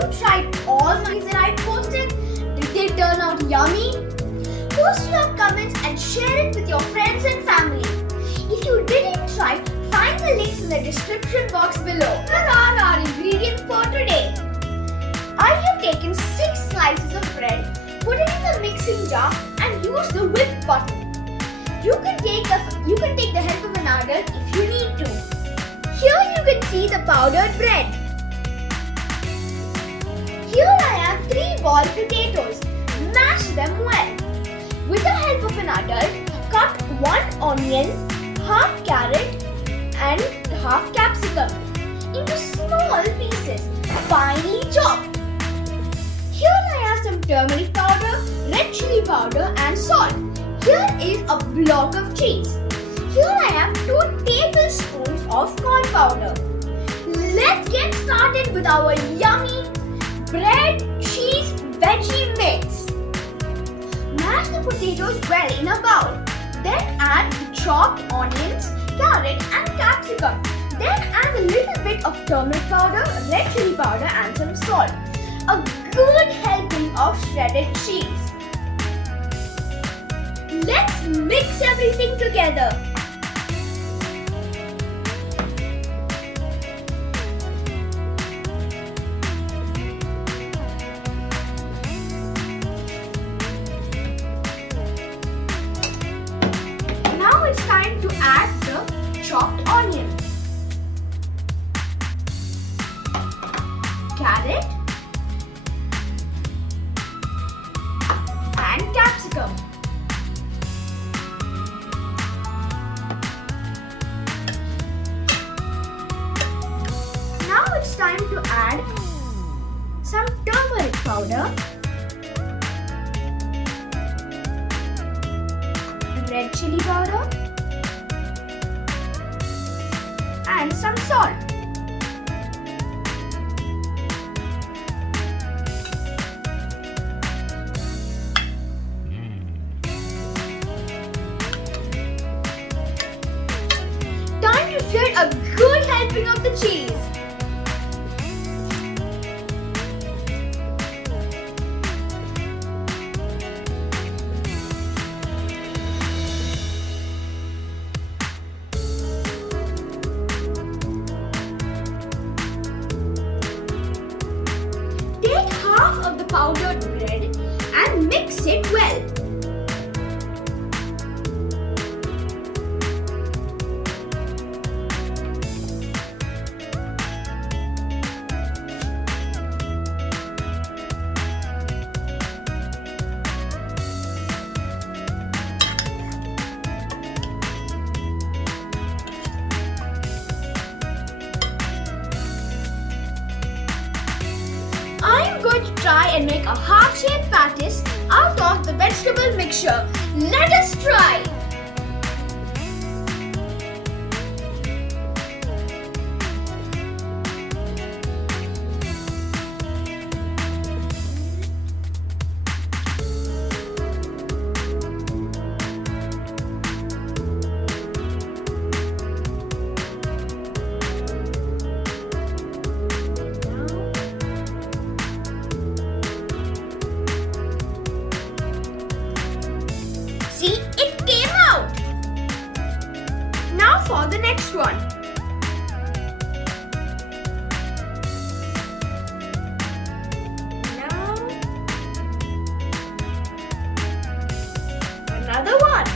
you tried all these that I posted? Did they turn out yummy? Post your comments and share it with your friends and family. If you didn't try, find the links in the description box below. Here are our ingredients for today. I have taken 6 slices of bread, put it in the mixing jar and use the whip button. You can take the help of an adult if you need to. Here you can see the powdered bread. Here I have 3 boiled potatoes. Mash them well. With the help of an adult, cut 1 onion, half carrot and half capsicum into small pieces, finely chopped. Here I have some turmeric powder, red chili powder and salt. Here is a block of cheese. Here I have 2 tablespoons of corn powder. Let's get started with our yummy bread, cheese, veggie mix. Mash the potatoes well in a bowl. Then add the chopped onions, carrot and capsicum. Then add a little bit of turmeric powder, red chili powder and some salt. A good helping of shredded cheese. Let's mix everything together. Now it's time to add the chopped onion, carrot and capsicum. Now it's time to add some turmeric powder, red chili powder and some salt. Time to share a good helping of the cheese. Take half of the powdered bread and mix it well. I'm going to try and make a heart-shaped patties out of the vegetable mixture. Let us try! See, it came out. Now for the next one. Now, another one.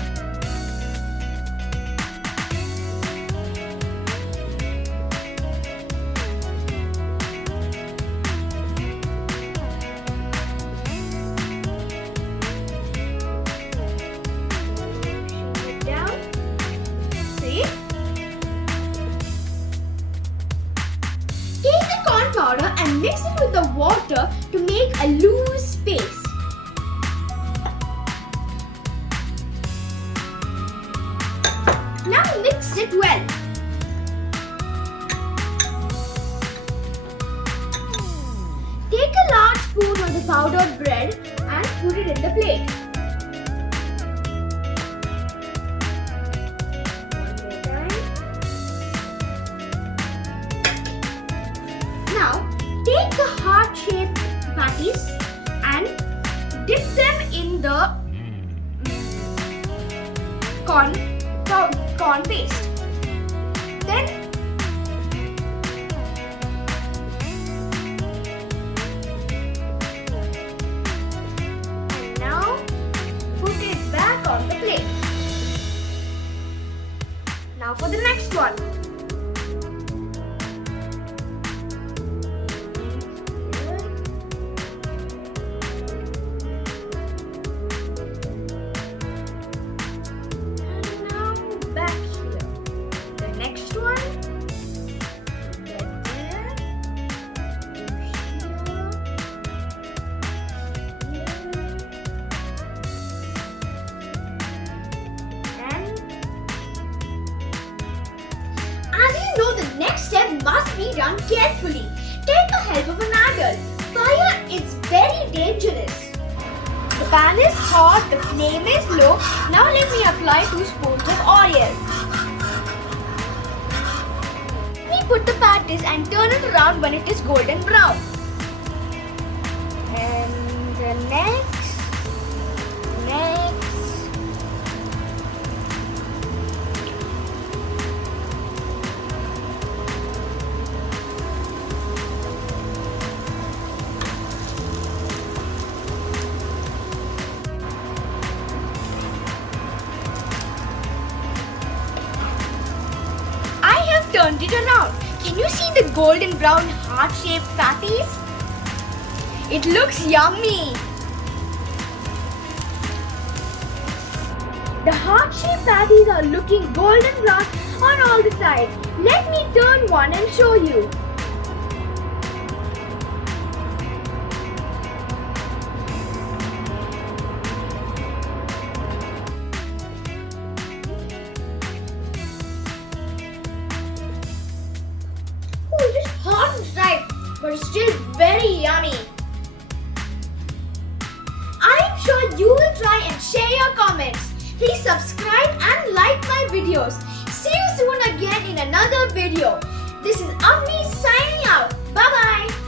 Powder and mix it with the water to make a loose paste. Now mix it well. Take a large spoon of the powdered bread and put it in the plate. Now, take the heart-shaped corn paste. Then now put it back on the plate. Now for the next one. And now back here. The next one. Get there. As you know, the next step must be done carefully. Take the help of an adult. Fire is very dangerous. The pan is hot, the flame is low. Now let me apply 2 spoons of oil. We put the patties and turn it around when it is golden brown. And the next. Turned it around. Can you see the golden brown heart-shaped patties? It looks yummy. The heart-shaped patties are looking golden brown on all the sides. Let me turn one and show you. Hot inside, but it's still very yummy. I am sure you will try and share your comments. Please subscribe and like my videos. See you soon again in another video. This is Avaneesh signing out. Bye bye.